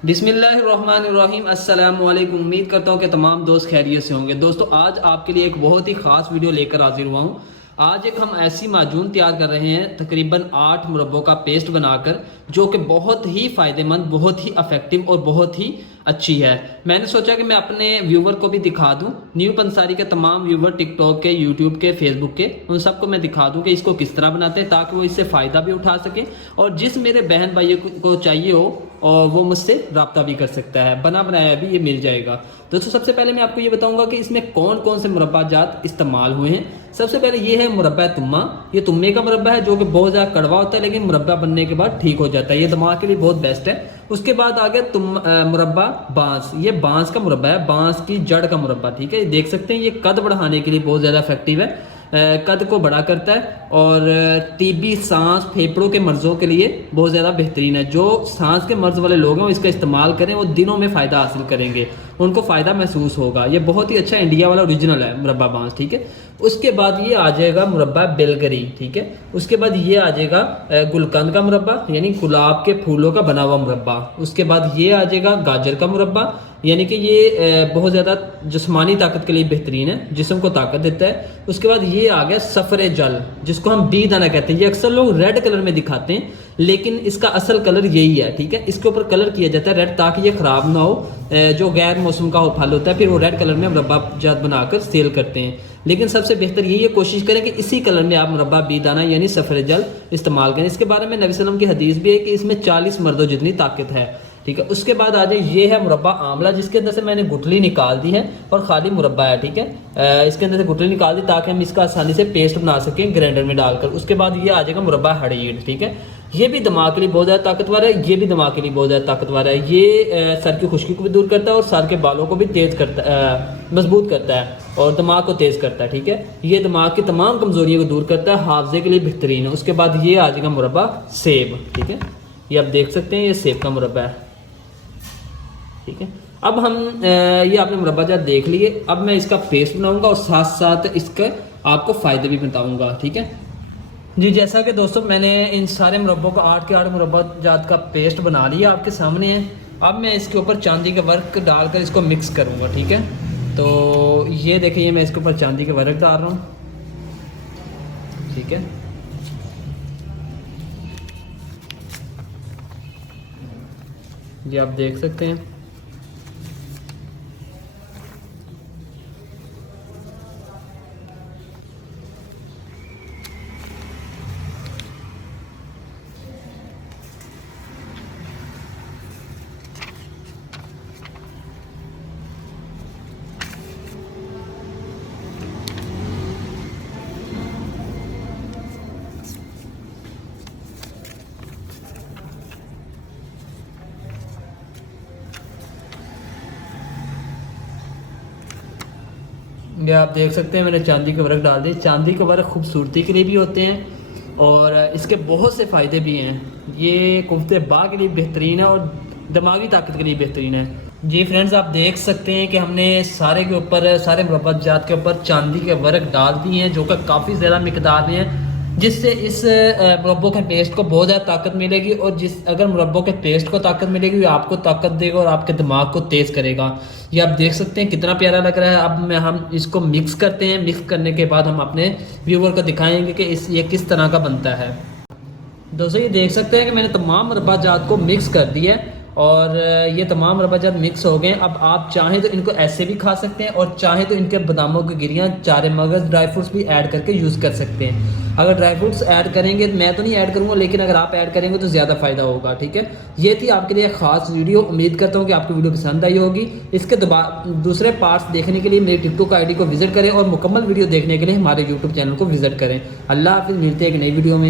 बिस्मिल्लाहिर्रहमानिर्रहीम अस्सलामु अलैकुम। उम्मीद करता हूँ कि तमाम दोस्त खैरियत से होंगे। दोस्तों आज आपके लिए एक बहुत ही ख़ास वीडियो लेकर हाजिर हुआ हूँ। आज एक हम ऐसी माजून तैयार कर रहे हैं तकरीबन 8 मुरब्बों का पेस्ट बनाकर, जो कि बहुत ही फ़ायदेमंद, बहुत ही अफेक्टिव और बहुत ही अच्छी है। मैंने सोचा कि मैं अपने व्यूवर को भी दिखा दूं, न्यू पंसारी के तमाम व्यूवर टिकटॉक के, यूट्यूब के, फेसबुक के, उन सबको मैं दिखा दूं कि इसको किस तरह बनाते हैं, ताकि वो इससे फ़ायदा भी उठा सके और जिस मेरे बहन भाइयों को चाहिए हो और वो मुझसे रब्ता भी कर सकता है। बना बनाया भी ये मिल जाएगा। दोस्तों सबसे पहले मैं आपको ये बताऊंगा कि इसमें कौन कौन से मुरब्बा जात इस्तेमाल हुए हैं। सबसे पहले ये है मुरब्बा तुम्मा। ये तुम्मे का मुरब्बा है जो कि बहुत ज़्यादा कड़वा होता है, लेकिन मुरब्बा बनने के बाद ठीक हो जाता है। ये दिमाग के लिए बहुत बेस्ट है। उसके बाद आ गया मुरब्बा बांस। ये बांस का मुरब्बा है, बांस की जड़ का मुरब्बा। ठीक है, देख सकते हैं ये कद बढ़ाने के लिए बहुत ज़्यादा इफेक्टिव है। कद को बड़ा करता है और टीबी, सांस, फेफड़ों के मर्ज़ों के लिए बहुत ज़्यादा बेहतरीन है। जो सांस के मर्ज़ वाले लोग हैं वो इसका इस्तेमाल करें, वो दिनों में फ़ायदा हासिल करेंगे, उनको फ़ायदा महसूस होगा। ये बहुत ही अच्छा इंडिया वाला ओरिजिनल है मुरब्बा बांस। ठीक है, उसके बाद ये आ जाएगा मुरब्बा बेलगरी। ठीक है, उसके बाद ये आ जाएगा गुलकंद का मुरब्बा, यानी गुलाब के फूलों का बना हुआ मुरब्बा। उसके बाद ये आ जाएगा गाजर का मुरब्बा, यानी कि ये बहुत ज़्यादा जिस्मानी ताकत के लिए बेहतरीन है, जिस्म को ताकत देता है। उसके बाद ये आ गया सफ़रे जल, जिसको हम बी दाना कहते हैं। ये अक्सर लोग रेड कलर में दिखाते हैं, लेकिन इसका असल कलर यही है। ठीक है, इसके ऊपर कलर किया जाता है रेड, ताकि ये ख़राब ना हो। जो गैर मौसम का फल होता है फिर वो रेड कलर में मुरब्बा जात बनाकर सेल करते हैं, लेकिन सबसे बेहतर यही है, कोशिश करें कि इसी कलर में आप मुरब्बा बी दाना यानी सफ़रे जल इस्तेमाल करें। इसके बारे में नबी सल्लल्लाहु अलैहि वसल्लम की हदीस भी है कि इसमें 40 मर्दों जितनी ताकत है। ठीक है, उसके बाद आ जाए ये है मुरब्बा आंवला, जिसके अंदर से मैंने गुठली निकाल दी है और खाली मुरब्बा है। ठीक है, इसके अंदर से गुठली निकाल दी ताकि हम इसका आसानी से पेस्ट बना सकें ग्राइंडर में डालकर। उसके बाद ये आ जाएगा मुरब्बा हड़ीड। ठीक है, ये भी दिमाग के लिए बहुत ज़्यादा ताकतवर है, ये भी दिमाग के लिए बहुत ज़्यादा ताकतवर है। ये सर की खुश्की को भी दूर करता है और सर के बालों को भी तेज़ करता मजबूत करता है और दिमाग को तेज़ करता है। ठीक है, ये दिमाग की तमाम कमजोरियों को दूर करता है, हाफजे के लिए बेहतरीन है। उसके बाद ये आ जाएगा मुरब्बा सेब। ठीक है, ये आप देख सकते हैं, ये सेब का मुरब्बा है। ठीक है, अब हम ये आपने मुरब्बा जात देख लिए। अब मैं इसका पेस्ट बनाऊंगा और साथ साथ इसके आपको फ़ायदे भी बताऊंगा। ठीक है जी, जैसा कि दोस्तों मैंने इन सारे मुरब्बों का 8 के 8 मुरब्बा जात का पेस्ट बना लिया, आपके सामने है। अब मैं इसके ऊपर चांदी का वर्क डालकर इसको मिक्स करूंगा। ठीक है, तो ये देखिए मैं इसके ऊपर चांदी का वर्क डाल रहा हूँ। ठीक है, ये आप देख सकते हैं। ये आप देख सकते हैं मैंने चांदी के वर्क डाल दिए। चांदी के वर्क खूबसूरती के लिए भी होते हैं और इसके बहुत से फ़ायदे भी हैं। ये कुफ्ते बा के लिए बेहतरीन है और दिमागी ताकत के लिए बेहतरीन है। जी फ्रेंड्स, आप देख सकते हैं कि हमने सारे के ऊपर, सारे मुरब्बा जात के ऊपर चांदी के वर्क डाल दिए हैं, जो कि काफ़ी ज़्यादा मिकदार में हैं, जिससे इस मुरब्बों के पेस्ट को बहुत ज़्यादा ताकत मिलेगी। और अगर मुरब्बों के पेस्ट को ताकत मिलेगी, आपको ताकत देगा और आपके दिमाग को तेज़ करेगा। ये आप देख सकते हैं कितना प्यारा लग रहा है। अब हम इसको मिक्स करते हैं। मिक्स करने के बाद हम अपने व्यूवर को दिखाएंगे कि ये किस तरह का बनता है। दोस्तों ये देख सकते हैं कि मैंने तमाम मुरब्बा जात को मिक्स कर दिया है और ये तमाम मुरब्बा जात मिक्स हो गए। अब आप चाहें तो इनको ऐसे भी खा सकते हैं और चाहें तो इनके बादामों की गिरियाँ, चारे मगज़, ड्राई फ्रूट्स भी ऐड करके यूज़ कर सकते हैं। अगर ड्राई फ्रूट्स ऐड करेंगे, मैं तो नहीं ऐड करूँगा, लेकिन अगर आप ऐड करेंगे तो ज़्यादा फ़ायदा होगा। ठीक है, ये थी आपके लिए ख़ास वीडियो। उम्मीद करता हूँ कि आपको वीडियो पसंद आई होगी। इसके दूसरे पार्ट्स देखने के लिए मेरे टिकटॉक आईडी को विजिट करें और मुकम्मल वीडियो देखने के लिए हमारे यूट्यूब चैनल को विजिट करें। अल्लाह हाफिज़, मिलते हैं एक नई वीडियो में।